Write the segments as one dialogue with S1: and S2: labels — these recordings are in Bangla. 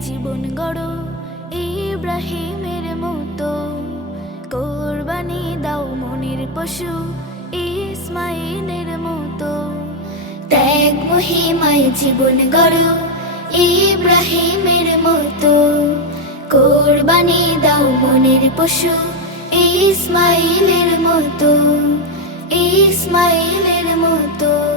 S1: জীবন গড়ো, ইব্রাহিমের মতো। কোরবানি দাও মনের পশু ইসমাইলের মতো। ত্যাগ মহিমায় জীবন গড়ো, ইব্রাহিমের মতো। কোরবানি দাও মনের পশু ইসমাইলের মতো। ইসমাইলের মতো।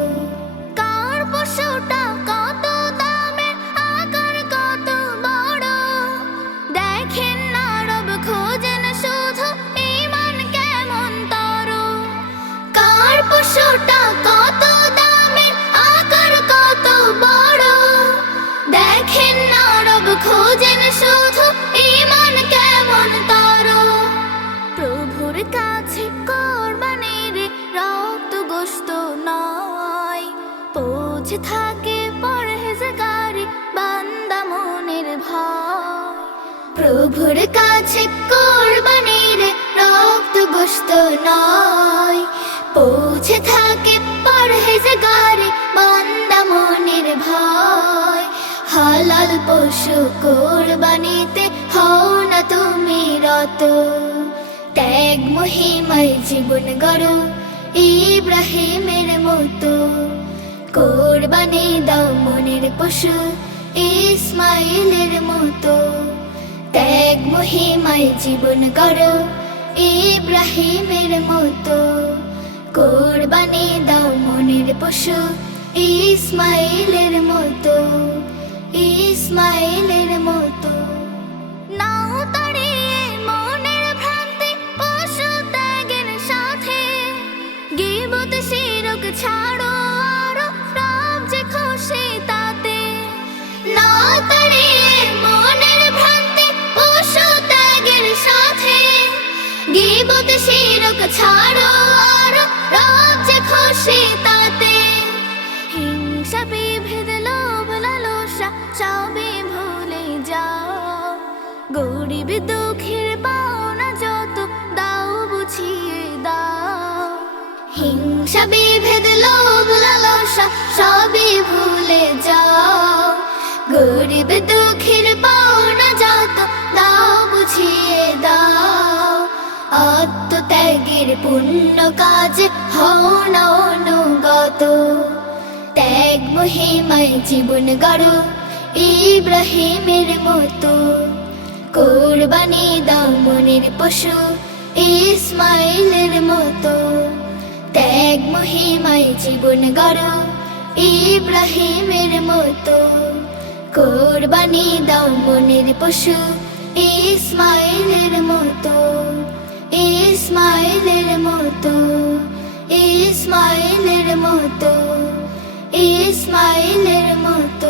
S1: কাছে কোরবানির রক্ত গোস্ত নয়। পৌঁছে থাকে পরহেজগারি, বান্দা মনের ভয়। প্রভুর কাছে কোরবানির রক্ত গোস্ত নয়। পৌঁছে থাকে পরহেজগারি, বান্দা মনের ভয়। হালাল পশু কোরবানিতে হও না তুমি রত। ত্যাগ মহিমায় জীবন গড়ো। ইব্রাহিমের মতো কোরবানি দাও মনের পশু, ইসমাইলের মতো। ত্যাগ মহিমায় জীবন গড়ো, ইব্রাহিমের মতো কোরবানি দাও মনের পশু, ইসমাইলের মতো ইসমাইলের মতো। গিবত শিরক ছাড়ো আরও রব যে খুশি তাতে হিংসা বিভেদ লোভ লালসা সবই ভুলে যাও। গরিব দুঃখের পাওনা যত দাও বুঝিয়ে দাও। হিংসা বিভেদ লোভ লালসা সবই ভুলে যাও। গরিব দুঃখের আত্মত্যাগের পুণ্য কাজ হও না ত্যাগ মহিমায় জীবন গড়ো ইব্রাহিমের মতো। কোরবানি দাও মনের পশু, ইসমাইলের মতো। ত্যাগ মহিমায় জীবন গড়ো ইব্রাহিমের মতো। কোরবানি দাও মনের পশু, ইসমাইলের মতো। ইসমাইলের মতো ইসমাইলের মতো ইসমাইলের মতো।